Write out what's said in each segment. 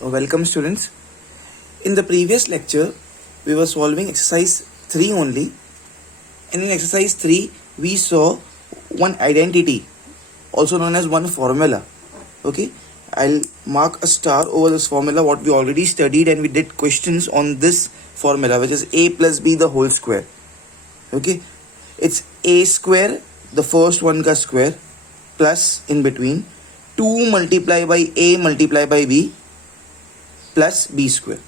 Welcome students. In the previous lecture, we were solving exercise 3 only. And in exercise 3, we saw one identity, also known as one formula. Okay, I'll mark a star over this formula, what we already studied, and we did questions on this formula, which is a plus b the whole square. Okay, it's a square, the first one ka square, plus in between 2 multiplied by a multiplied by b plus b square.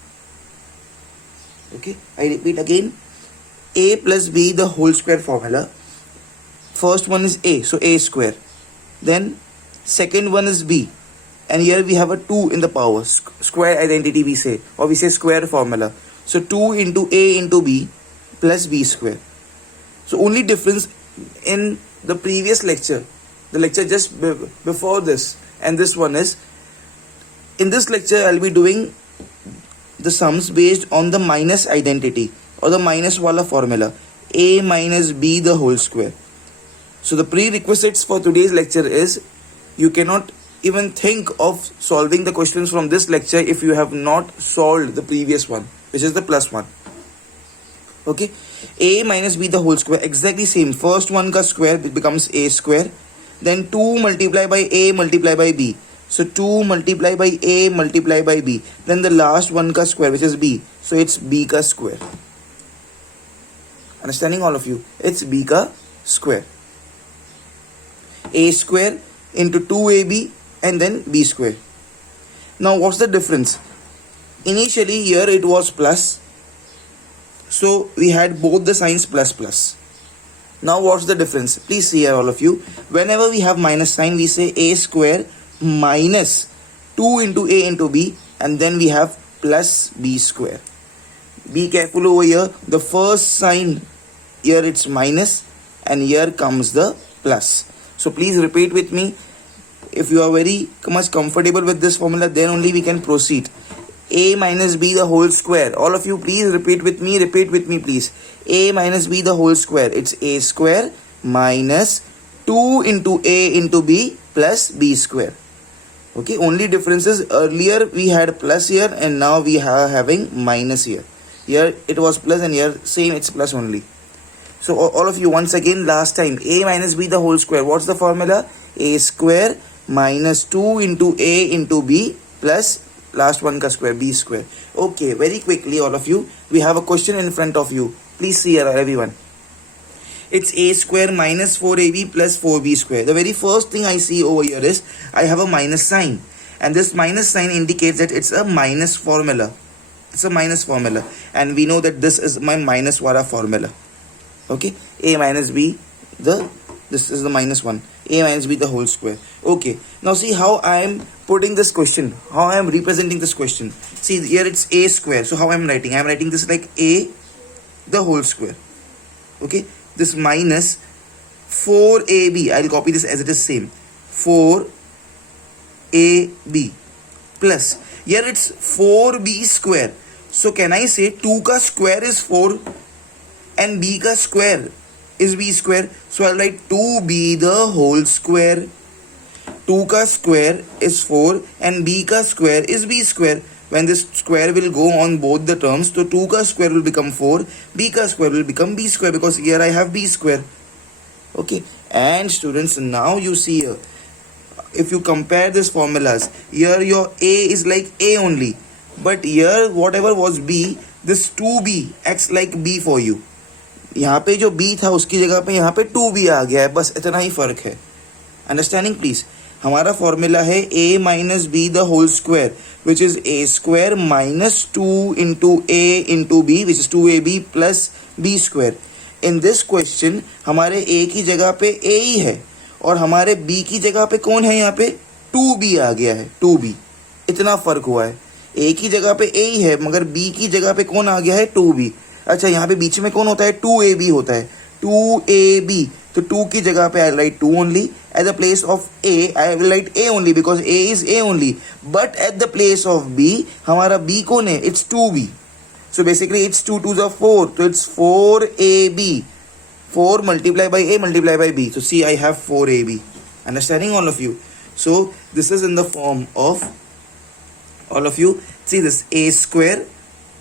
Okay, I repeat again, a plus b the whole square formula. First one is a, so a square. Then second one is b, and here we have a 2 in the power, square identity we say, or we say square formula. So 2 into a into b plus b square. So only difference in the previous lecture, the lecture just before this, and this one is, in this lecture I'll be doing the sums based on the minus identity or the minus wala formula, a minus b the whole square. So the prerequisites for today's lecture is, you cannot even think of solving the questions from this lecture if you have not solved the previous one, which is the plus one. Okay, a minus b the whole square, exactly same. First one ka square, it becomes a square. Then 2 multiplied by a multiplied by b. So 2 multiplied by a multiplied by b. Then the last one ka square, which is b. So it's b ka square. Understanding all of you? It's b ka square. A square into 2ab and then b square. Now what's the difference? Initially here it was plus. So we had both the signs plus plus. Now what's the difference? Please see here all of you. Whenever we have minus sign, we say a square minus 2 into a into b, and then we have plus b square. Be careful over here. The first sign here it's minus, and here comes the plus. So please repeat with me. If you are very much comfortable with this formula, then only we can proceed. A minus b the whole square. All of you please repeat with me please. A minus b the whole square. It's a square minus 2 into a into b plus b square. Okay, only difference is earlier we had plus here and now we are having minus here. Here it was plus and here same, it's plus only. So all of you, once again, last time, a minus b the whole square. What's the formula? A square minus 2 into a into b plus last one ka square, b square. Okay, very quickly all of you, we have a question in front of you. Please see here everyone. It's a square minus 4ab plus 4b square. The very first thing I see over here is I have a minus sign, and this minus sign indicates that it's a minus formula. It's a minus formula, and we know that this is my minus wala formula. Okay, a minus b this is the minus one, a minus b the whole square. Okay, now see how I am putting this question, how I am representing this question. See here it's a square, so how I am writing? I am writing this like a the whole square. Okay, this minus 4ab, I will copy this as it is same, 4ab plus, here it's 4b square. So can I say 2 ka square is 4 and b ka square is b square? So I'll write 2b the whole square. 2 ka square is 4 and b ka square is b square. When this square will go on both the terms, so 2 ka square will become 4, b ka square will become b square, because here I have b square. Okay, and students, now you see here, if you compare these formulas, here your a is like a only, but here whatever was b, this 2b acts like b for you. यहाँ पे जो b था उसकी जगह पे यहाँ पे 2b आ गया है, बस इतना ही फर्क है. Understanding please. हमारा फॉर्मूला है a minus B the whole square, which is a square minus 2 into a into b, which is 2ab plus b square. In this question हमारे a की जगह पे a ही है और हमारे b की जगह पे कौन है? यहाँ पे 2b आ गया है, 2b. इतना फर्क हुआ है. a की जगह पे a ही है मगर b की जगह पे कौन आ गया है? 2b. अच्छा, यहाँ पे बीच में कौन होता है? 2ab होता है, 2ab. तो 2 की जगह पे I write 2 only. At the place of a I will write a only because a is a only. But at the place of b, हमारा b कौन है? It's 2b. So basically it's 2 2 4, तो it's 4ab. 4 multiplied by a multiplied by b. So see, I have 4ab. Understanding all of you? So this is in the form of all of you, see this, a square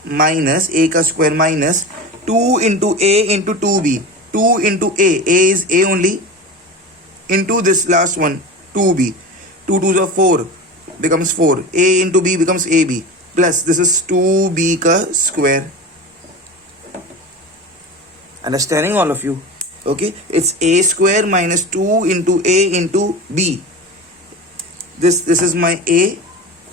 minus a ka square minus 2 into a into 2b. 2 into a is a only, into this last one 2b. 2 2s are 4, becomes 4. A into b becomes ab, plus this is 2b ka square. Understanding all of you? Okay, it's a square minus 2 into a into b. This is my a,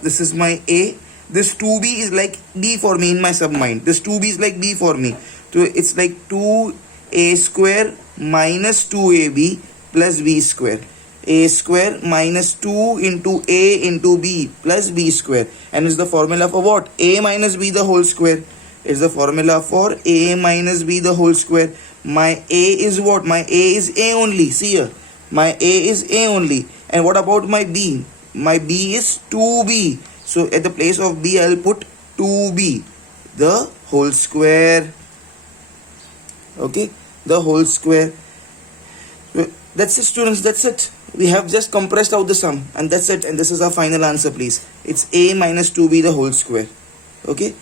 this is my a. This 2b is like b for me in my submind. This 2b is like b for me. So it's like 2a square minus 2ab plus b square. A square minus 2 into a into b plus b square. And it's the formula for what? A minus b the whole square. It's the formula for a minus b the whole square. My a is what? My a is a only. See here. My a is a only. And what about my b? My b is 2b. So at the place of b, I'll put 2b, the whole square. Okay, the whole square. That's it, students. That's it. We have just compressed out the sum, and that's it. And this is our final answer, please. It's a minus 2b the whole square. Okay.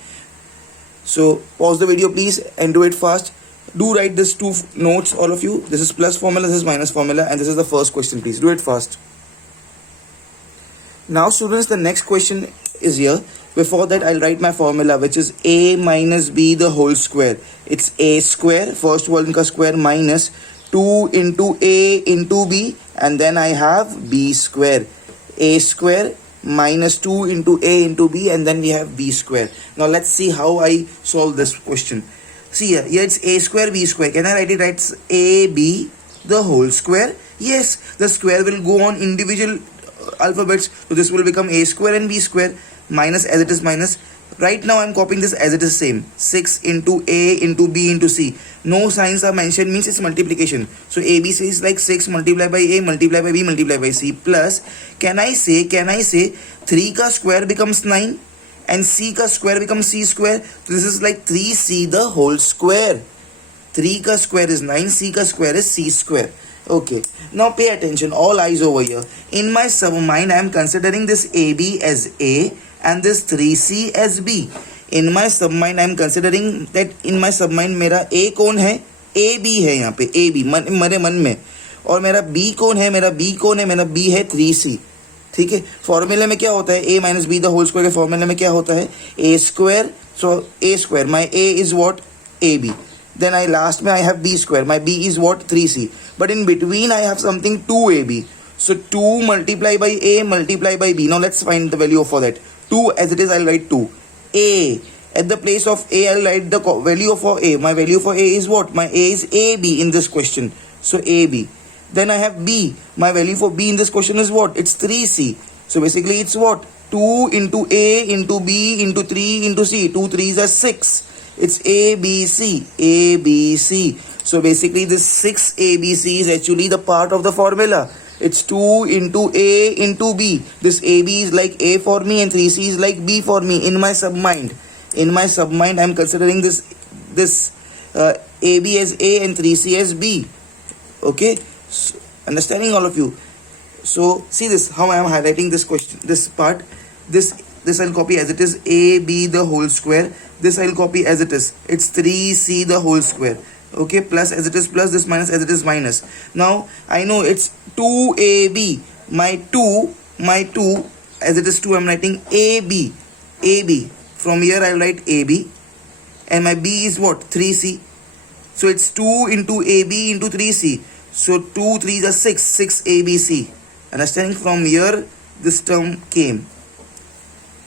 So pause the video, please, and do it fast. Do write this two notes, all of you. This is plus formula, this is minus formula, and this is the first question. Please do it fast. Now students, the next question is here. Before that, I'll write my formula, which is a minus b the whole square. It's a square, first one ka square, minus 2 into a into b, and then I have b square. A square minus 2 into a into b, and then we have b square. Now let's see how I solve this question. See here it's a square b square. Can I write it right? It's ab the whole square. Yes, the square will go on individual alphabets, so this will become a square and b square, minus as it is minus. Right now I'm copying this as it is same. 6 into a into b into c. No signs are mentioned, means it's multiplication. So abc is like 6 multiplied by a multiplied by b multiplied by c, plus can I say 3 ka square becomes 9 and c ka square becomes c square. So this is like 3c the whole square. 3 ka square is 9, c ka square is c square. Okay, now pay attention, all eyes over here. In my submind, I am considering this AB as A and this 3C as B. In my submind, I am considering that in my submind मेरा A कौन है? AB है यहाँ पे, AB मेरे मन में. और मेरा B कौन है? मेरा B कौन है? मेरा B है 3C. ठीक है, फॉर्मूले में क्या होता है? A minus B the whole square के फॉर्मूले में क्या होता है? A square, so A square, my A is what? AB. Then I last में I have B square, my B is what? 3C. But in between I have something 2AB. So 2 multiplied by A multiplied by B. Now let's find the value for that. 2 as it is, I'll write 2. A. At the place of A, I'll write the value for A. My value for A is what? My A is AB in this question. So AB. Then I have B. My value for B in this question is what? It's 3C. So basically it's what? 2 into A into B into 3 into C. 2 3s are 6. It's ABC. ABC. So basically this 6 ABC is actually the part of the formula. It's 2 into A into B. This AB is like A for me and 3C is like B for me in my submind. In my submind, I am considering this AB as A and 3C as B. Okay, so, understanding all of you. So see this, how I am highlighting this question, this part. This I'll copy as it is, AB the whole square. This I'll copy as it is. It's 3C the whole square. Okay, plus as it is plus, this minus as it is minus. Now I know it's 2AB. My 2 as it is 2, I'm writing AB. AB. From here I'll write AB. And my B is what? 3C. So it's 2 into AB into 3C. So 2 3s are 6. 6 ABC. Understanding? From here this term came.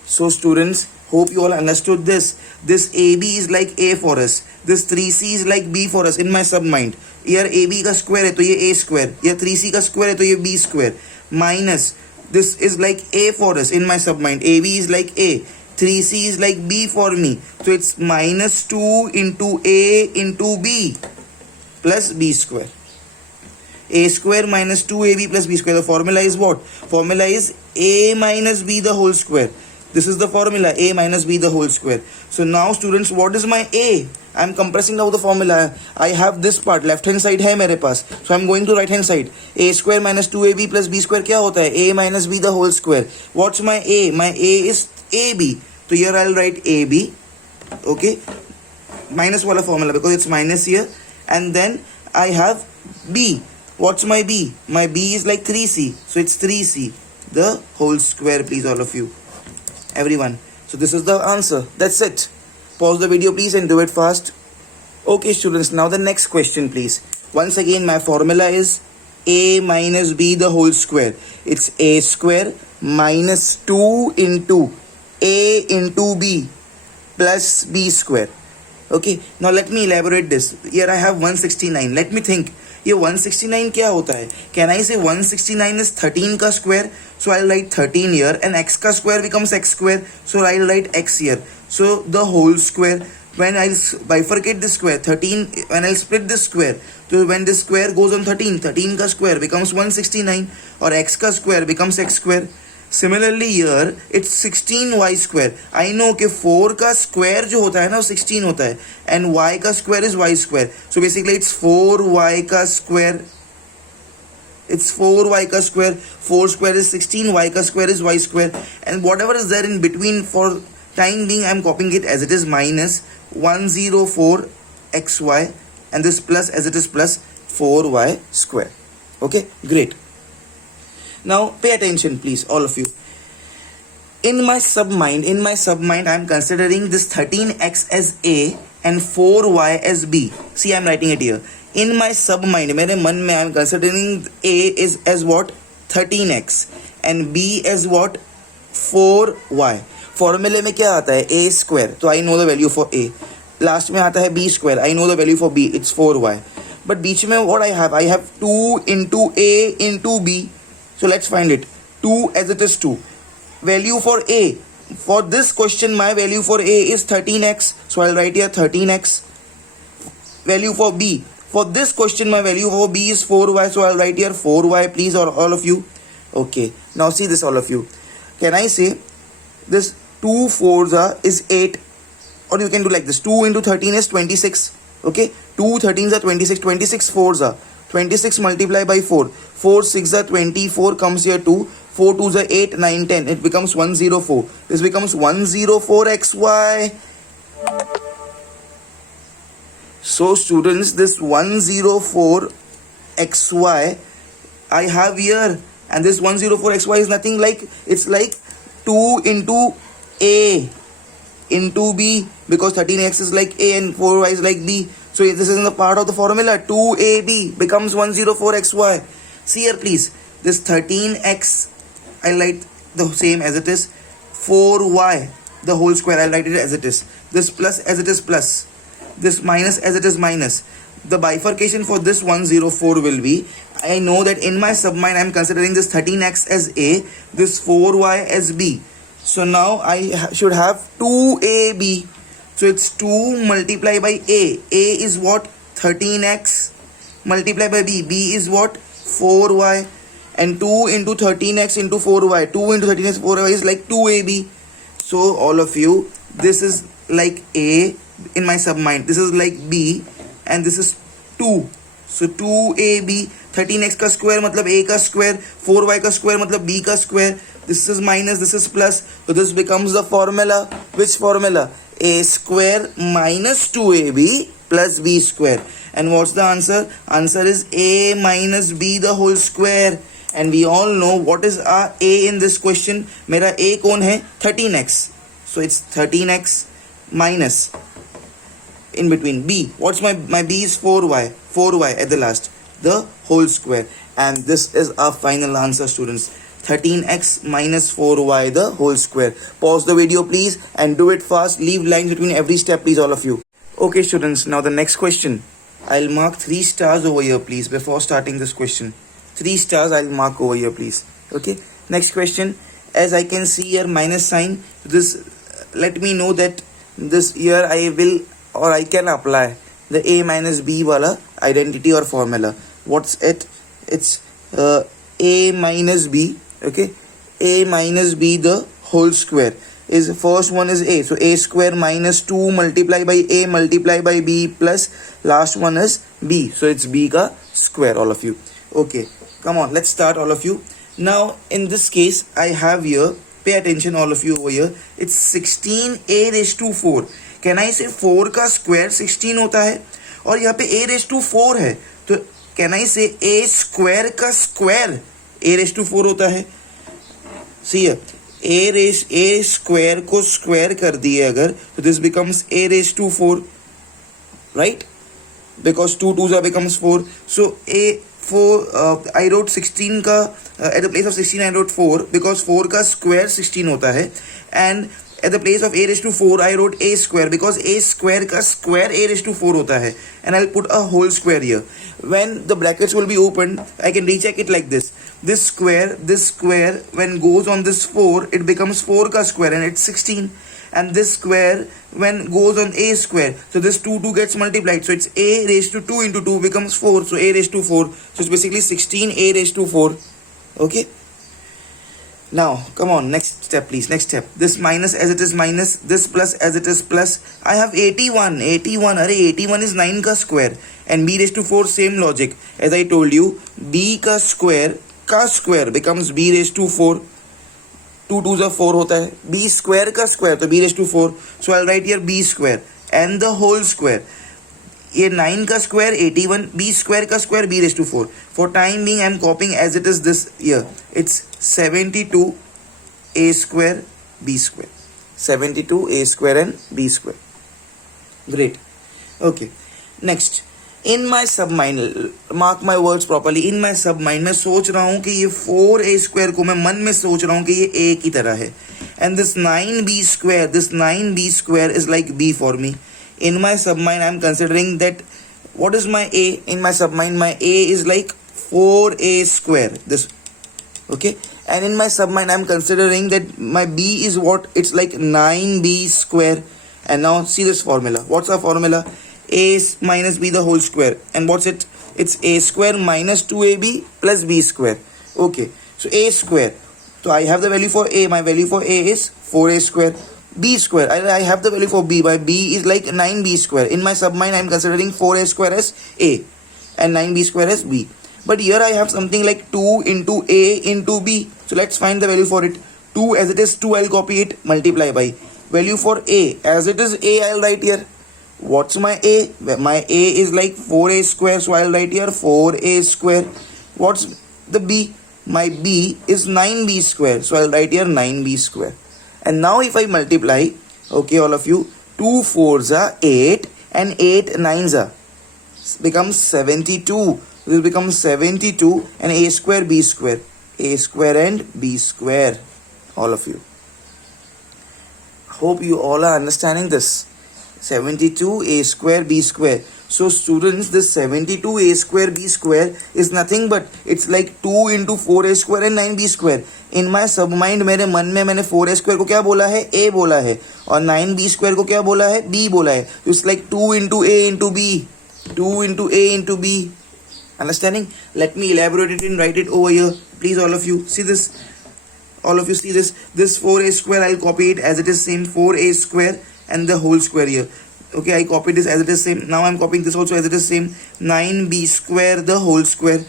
So students, hope you all understood this. This AB is like A for us. This 3C is like B for us in my submind. Here AB का square है तो ये A square. ये 3C का square है तो ये B square. Minus this is like A for us in my submind. AB is like A. 3C is like B for me. So it's minus 2 into A into B plus B square. A square minus 2AB plus B square. The formula is what? Formula is A minus B the whole square. This is the formula, A minus B the whole square. So now students, what is my A? I am compressing now the formula. I have this part, left hand side है मेरे पास. So I am going to right hand side. A square minus 2AB plus B square क्या होता है? A minus B the whole square. What's my A? My A is AB. So here I'll write AB. Okay, minus wala formula because it's minus here. And then I have B. What's my B? My B is like 3C. So it's 3C. The whole square, please, all of you. Everyone. So this is the answer. That's it. Pause the video, please, and do it fast. Okay, students. Now the next question, please. Once again, my formula is A minus B the whole square. It's A square minus 2 into A into B plus B square. Okay, now let me elaborate this. Here I have 169. Let me think. ये 169 क्या होता है? Can I say 169 is 13 का square? So I'll write 13 here, and x का square becomes x square. So I'll write x here. So the whole square. When I'll bifurcate this square, 13. When I'll split this square, so when this square goes on 13, 13 का square becomes 169, और x का square becomes x square. Similarly here it's 16y square. I know कि 4 का square जो होता है ना वो 16 होता है, and y का square is y square. So basically it's 4y का square. It's 4y का square. 4 square is 16, y का square is y square, and whatever is there in between, for time being I'm copying it as it is, minus 104 xy, and this plus as it is plus 4y square. Okay, great. Now pay attention, please, all of you. In my submind, I am considering this 13x as A and 4y as B. See, I am writing it here. In my submind, मेरे मन में I am considering A is as what? 13x and B as what? 4y. Formula में क्या आता है? A square. So I know the value for A. Last में आता है B square. I know the value for B. It's 4y. But बीच में what I have? I have 2 into A into B. So let's find it. 2 as it is 2. Value for A. For this question, my value for A is 13x. So I'll write here 13x. Value for B. For this question, my value for B is 4y. So I'll write here 4y, please, or all of you. Okay. Now see this, all of you. Can I say this 2 4s is 8? Or you can do like this. 2 into 13 is 26. Okay. 2 13s are 26. 26 4s are 26 multiplied by 4. 4 6 are 24, comes here 2. 4 2s are 8, 9, 10. It becomes 104. This becomes 104 xy. So students, this 104 xy I have here, and this 104 xy is nothing like, it's like 2 into A into B, because 13x is like A and 4y is like B. So this is in the part of the formula. 2AB becomes 104xy. See here, please. This 13x, I write the same as it is. 4y, the whole square, I write it as it is. This plus as it is plus. This minus as it is minus. The bifurcation for this 104 will be, I know that in my submind I am considering this 13x as A, this 4y as B. So now I should have 2AB. So it's 2 multiplied by A. A is what? 13x multiplied by B. B is what? 4y. And 2 into 13x into 4y. 2 into 13x 4y is like 2AB. So all of you, this is like A in my submind. This is like B. And this is 2. So 2AB. 13x का square मतलब A का square. 4y का square मतलब B का square. This is minus, this is plus. So this becomes the formula. Which formula? A square minus 2AB plus B square. And what's the answer? Answer is A minus B the whole square. And we all know what is our A in this question. मेरा A कौन है? 13x. So it's 13x minus, in between, B. What's my B is 4y. 4y at the last. The whole square. And this is our final answer, students. 13x minus 4y the whole square. Pause the video, please, and do it fast. Leave lines between every step, please, all of you. Okay, students, now the next question. I'll mark 3 stars over here, please, before starting this question. 3 stars I'll mark over here, please. Okay, next question. As I can see here, minus sign. This, let me know that this here I will, or I can apply the A minus B wala identity or formula. What's it? It's A minus B. Okay, A minus B the whole square is, first one is A, so A square minus 2 multiplied by A multiplied by B plus last one is B, so it's B ka square, all of you. Okay, come on, let's start, all of you. Now in this case I have here Pay attention all of you over here. It's 16a raised to 4. Can I say 4 का square 16 होता है और यहाँ पे a raised to 4 है, तो can I से a square का स्क्वायर a raised to 4 होता है. सी a स्क्वायर को स्क्वायर कर दिए अगर, तो this becomes a raised to 4, right? Because 2 2s becomes 4. So I wrote 16 का at the place of 16 I wrote 4 because 4 का square 16 होता है, and at the place of a raised to 4 I wrote a square because a square का square a raised to 4 होता है, and I'll put a whole square here. When the brackets will be opened, I can recheck it like this. This square when goes on this 4, it becomes 4 का square and it's 16. And this square when goes on a square, so this 2 gets multiplied, so it's a raised to 2 into 2 becomes 4, so a raised to 4, so it's basically 16 a raised to 4. Okay, now come on, next step please. Next step, this minus as it is minus, this plus as it is plus. I have 81. Array 81 is 9 ka square, and b raised to 4, same logic as I told you. B ka square becomes b raised to 4. 2 2s are 4 होता है. b square का square तो b raised to 4. So I'll write here b square and the whole square. ये 9 का square 81, b square का square b raised to 4. For time being I'm copying as it is this here. It's 72 a square b square. 72 a square and b square. Great. Okay. Next. In my submind, mark my words properly. In my submind, मैं सोच रहा हूँ कि ये 4a square को मैं मन में सोच रहा हूँ कि ये a की तरह है. And this 9b square is like b for me. In my submind, I am considering that what is my a? In my submind, my a is like 4a square. This, okay? And in my submind, I am considering that my b is what? It's like 9b square. And now see this formula. What's our formula? A minus b the whole square, and what's it? It's a square minus 2ab plus b square. Okay, so a square, so I have the value for a. My value for a is 4a square. B square, I have the value for b. My b is like 9b square. In my submind I am considering 4a square as a and 9b square as b. But here I have something like 2 into a into b. So let's find the value for it. 2 as it is 2, I'll copy it, multiply by value for a. As it is a, I'll write here. What's my a? My a is like 4a square, so I'll write here 4a square. What's the b? My b is 9b square, so I'll write here 9b square. And now if I multiply, okay, all of you, 2 4s are 8 and 8 9s are becomes 72. This becomes 72 and a square b square. A square and b square, all of you. Hope you all are understanding this. 72 a square b square. So students, this 72 a square b square is nothing but it's like 2 into 4a square and 9b square. In my submind मेरे मन में मैंने 4a square को क्या बोला है? a बोला है, और 9b square को क्या बोला है? b बोला है. So it's like 2 into a into b. 2 into a into b. Understanding? Let me elaborate it and write it over here. Please all of you see this. All of you see this. This 4a square, I'll copy it as it is same 4a square and the whole square here. Okay, I copied this as it is same. Now I'm copying this also as it is same. 9b square the whole square.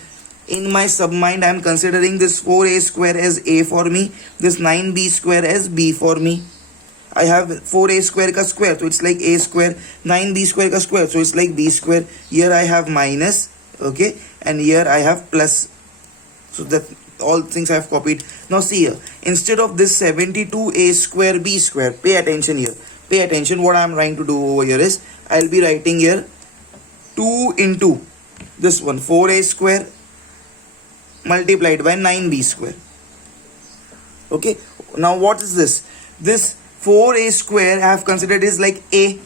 In my submind, I am considering this 4a square as a for me. This 9b square as b for me. I have 4a square ka square, so it's like a square. 9b square ka square, so it's like b square. Here I have minus, okay, and here I have plus. So that all things I have copied. Now see here, instead of this 72a square b square, pay attention here. Pay attention, what I am trying to do over here is, I'll be writing here 2 into this one 4a square multiplied by 9b square. Okay, now what is this? This 4a square I have considered is like a.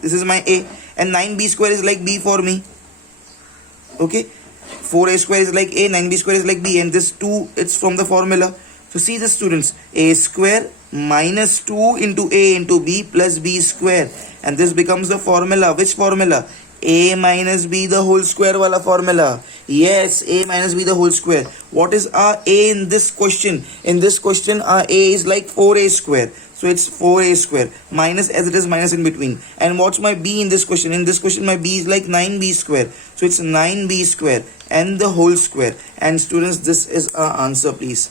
This is my a, and 9b square is like b for me. Okay, 4a square is like a, 9b square is like b, and this 2, it's from the formula. So see this students, a square minus 2 into a into b plus b square, and this becomes the formula. Which formula? A minus b the whole square wala formula. Yes, a minus b the whole square. What is our a in this question? In this question our a is like 4a square, so it's 4a square minus as it is minus in between. And what's my b in this question? In this question my b is like 9b square, so it's 9b square and the whole square. And students, this is our answer, please.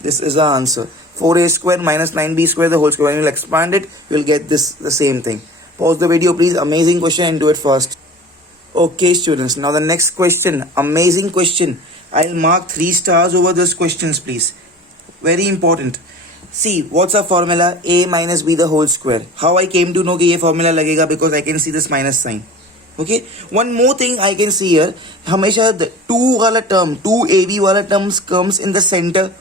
This is our answer. 4a square minus 9b square the whole square. When you'll expand it, you'll get this the same thing. Pause the video please. Amazing question and do it fast. Okay students, now the next question. Amazing question. I'll mark 3 stars over this questions please. Very important. See, what's our formula? A minus b the whole square. How I came to know कि ये formula लगेगा? Because I can see this minus sign. Okay, one more thing I can see here, हमेशा 2 वाला term, 2ab वाला terms comes in the center,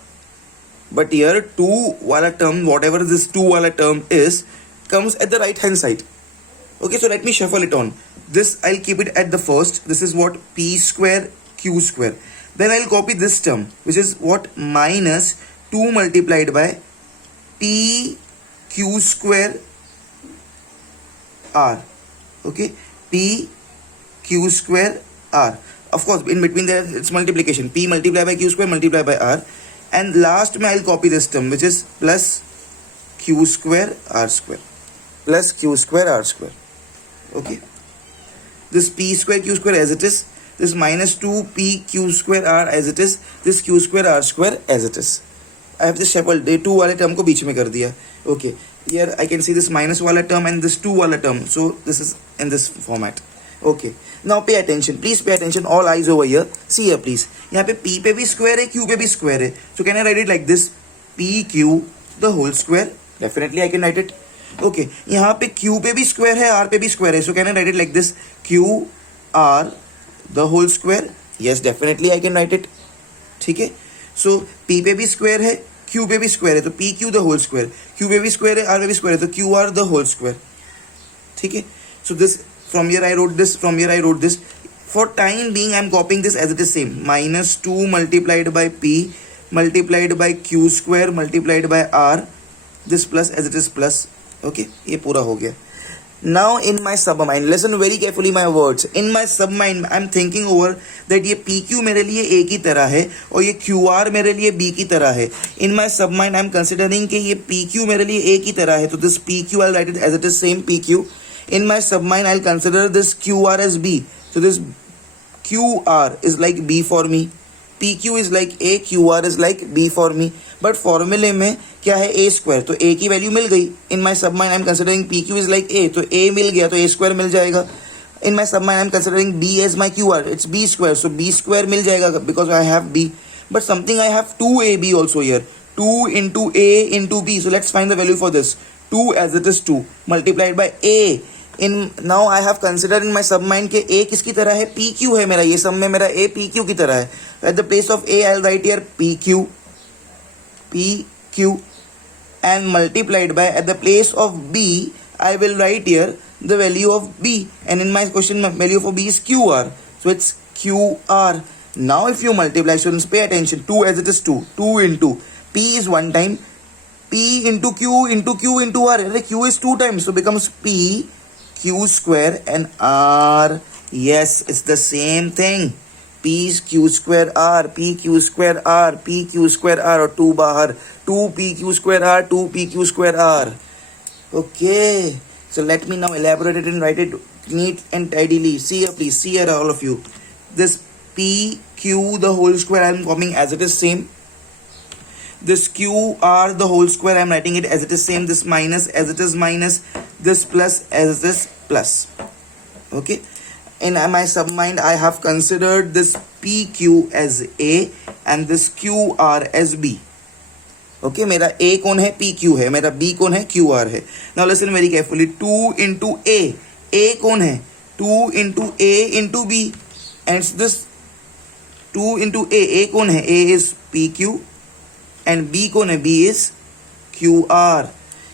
but here 2 वाला term, whatever this 2 वाला term is, comes at the right hand side. Okay, so let me shuffle it on. This I'll keep it at the first. This is what? P square q square. Then I'll copy this term, which is what? Minus 2 multiplied by p q square r. Okay, p q square r. Of course, in between there it's multiplication. P multiplied by q square multiplied by r. And last में I'll copy this term, which is plus q square r square. Plus q square r square. Okay. This p square q square as it is. This minus 2p q square r as it is. This q square r square as it is. I have just shuffled. Day 2 वाले term को बीच में कर दिया. Okay. Here I can see this minus वाला term and this 2 वाला term. So this is in this format. Okay. Now pay attention. Please pay attention. All eyes over here. See here please. यहाँ पे p पे भी square है, q पे भी square है. So can I write it like this? pq the whole square. Definitely I can write it. Okay. यहाँ पे q पे भी square है, r पे भी square है. So can I write it like this? q r the whole square. Yes, definitely I can write it. ठीक है. So p पे भी square है, q पे भी square है, तो pq the whole square. q पे भी square है, r पे भी square है, तो qr the whole square. ठीक है. So this from here I wrote this. From here I wrote this. For time being I am copying this as it is same. Minus 2 multiplied by p multiplied by q square multiplied by r. This plus as it is plus. Okay. ये पूरा हो गया. Now in my submind, listen very carefully my words. In my submind, I am thinking over that ये PQ मेरे लिए A की तरह है और ये QR मेरे लिए B की तरह है. In my submind, I am considering कि ये PQ मेरे लिए A की तरह है. तो this PQ I'll write it as it is same PQ. In my submind, I'll consider this QR as B. So this QR is like B for me. PQ is like A, QR is like B for me. But formula में क्या है? A square. तो A की value मिल गई. In my submind I am considering PQ is like A. तो A मिल गया तो A square मिल जाएगा. In my submind I am considering B as my QR. It's B square. So B square मिल जाएगा because I have B. But something I have 2AB also here. 2 into A into B. So let's find the value for this. 2 as it is 2 multiplied by A. In now I have considered in my submind के A किसकी तरह है? PQ है मेरा. ये सब में मेरा A PQ की तरह है. At the place of A I'll write here PQ and multiplied by, at the place of B I will write here the value of B, and in my question value for B is QR. So it's QR. Now if you multiply, students pay attention. 2 as it is 2. 2 into P is 1 time. P into Q into R. Q is 2 times. So becomes P Q square and R. Yes, it's the same thing. P is Q square R, P Q square R, P Q square R और 2 बाहर. 2 P Q square R, 2 P Q square R. Okay. So let me now elaborate it and write it neat and tidily. See here please. See here all of you. This P Q the whole square I am copying as it is same. This Q R the whole square I am writing it as it is same. This minus as it is minus. This plus as it is plus. Okay. In my submind I have considered this PQ as A and this QR as B. Okay, मेरा A कौन है? PQ है. मेरा B कौन है? QR है. Now listen very carefully. 2 into A. A कौन है? 2 into A into B. And it's this 2 into A. A कौन है? A is PQ and B कौन है? B is QR.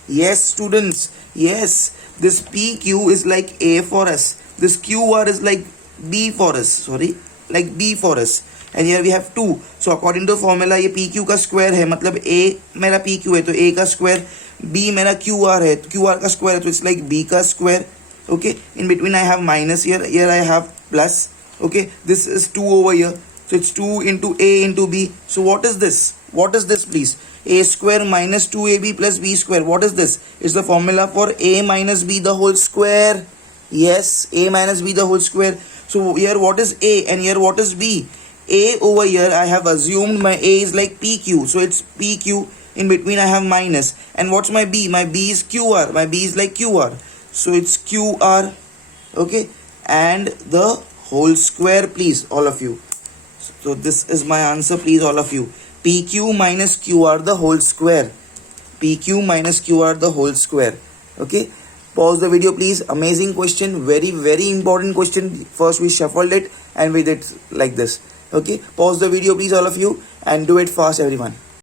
Yes students. Yes. This PQ is like A for us. This QR is like B for us. Sorry. Like B for us. And here we have 2. So according to formula ये PQ का square है. मतलब A मेरा PQ है तो A का square. B मेरा QR है तो QR का square है तो it's like B का square. Okay. In between I have minus here. Here I have plus. Okay. This is 2 over here. So it's 2 into A into B. So what is this? What is this please? A square minus 2AB plus B square. What is this? It's the formula for A minus B the whole square. Yes, A minus B the whole square. So here what is A and here what is B? A over here I have assumed my A is like PQ. So it's PQ in between I have minus, and what's my b? My b is qr. My b is like qr, so it's qr. Okay, and the whole square, please, all of you. So this is my answer, please, all of you. PQ minus QR the whole square. PQ minus QR the whole square. Okay. Pause the video, please. Amazing question. Very, very important question. First we shuffled it and we did like this. Okay. Pause the video, please, all of you, and do it fast, everyone.